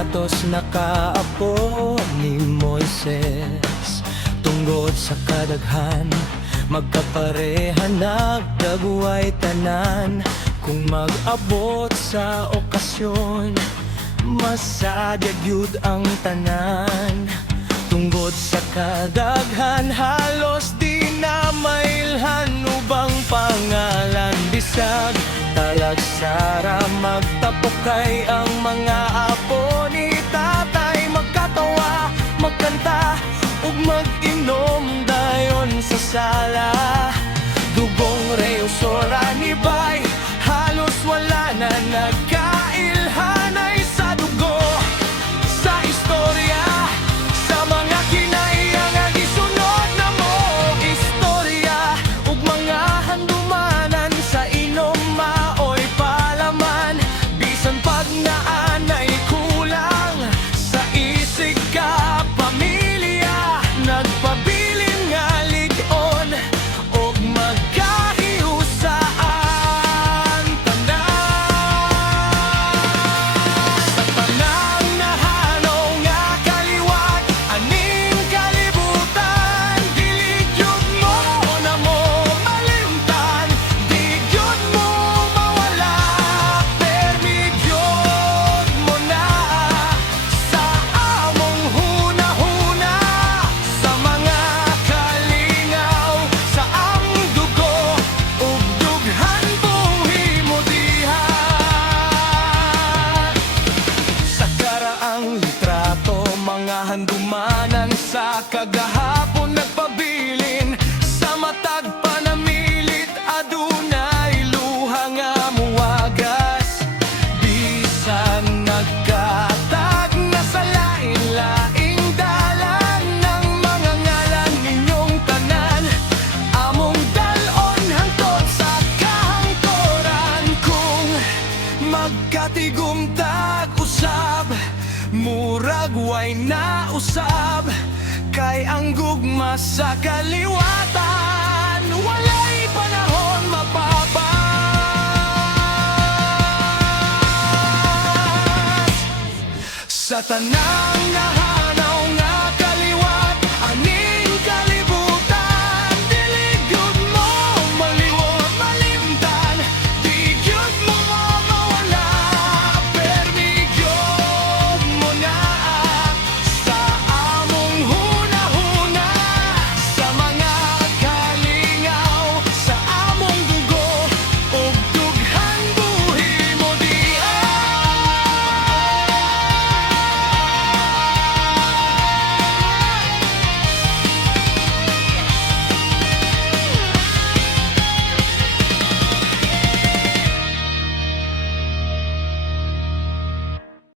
litratos nakaapo ni Moises. Tungod sa kadaghan, magkapareha nagdagway tanan. Kung mag-abot sa okasyon, masadya gyud ang tanan. Tungod sa kadaghan, halos di na mailhan ubang pangalan. Bisag talagsara magtapokay ang mga apo ni tatay. Magkatawa, magkanta, ug mag-inom dayon sa sala. Dugong reusora ni Bay, halos wala na nagkailhanay sa dugo. Sa istorya, sa mga kinaiyangan, isunod na mo istorya. Ug mga handumanan sa inom maoy palaman. Bisan pag naanay kulang, sa isig ka pamilya. Nagpabilin nga ligon, ug magkahiusaan tanan. Sa tanang nahanaw nga kaliwat, aning kalibutan, dili gyud mo na mo malimtan, di gyud mo mawala. Permi gyud mo na sa among hunahuna. Sa mga kalingaw, sa ang dugo, ug dughan buhi mo diha. Sa karaang litrato, mga handumanan sa kagahapon nagpabilin. Sa matag panamilit, adunay luha nga muwagas. Bisan nagkatag na sa lain-laing dalan ng mga ngalan ninyong tanan, among dalon hangtod sa kahangkoran. Kung magkatigumtag usab, murag way na usab. Kay ang gugma sa kaliwatan, walay panahon mapapas. Sa tanang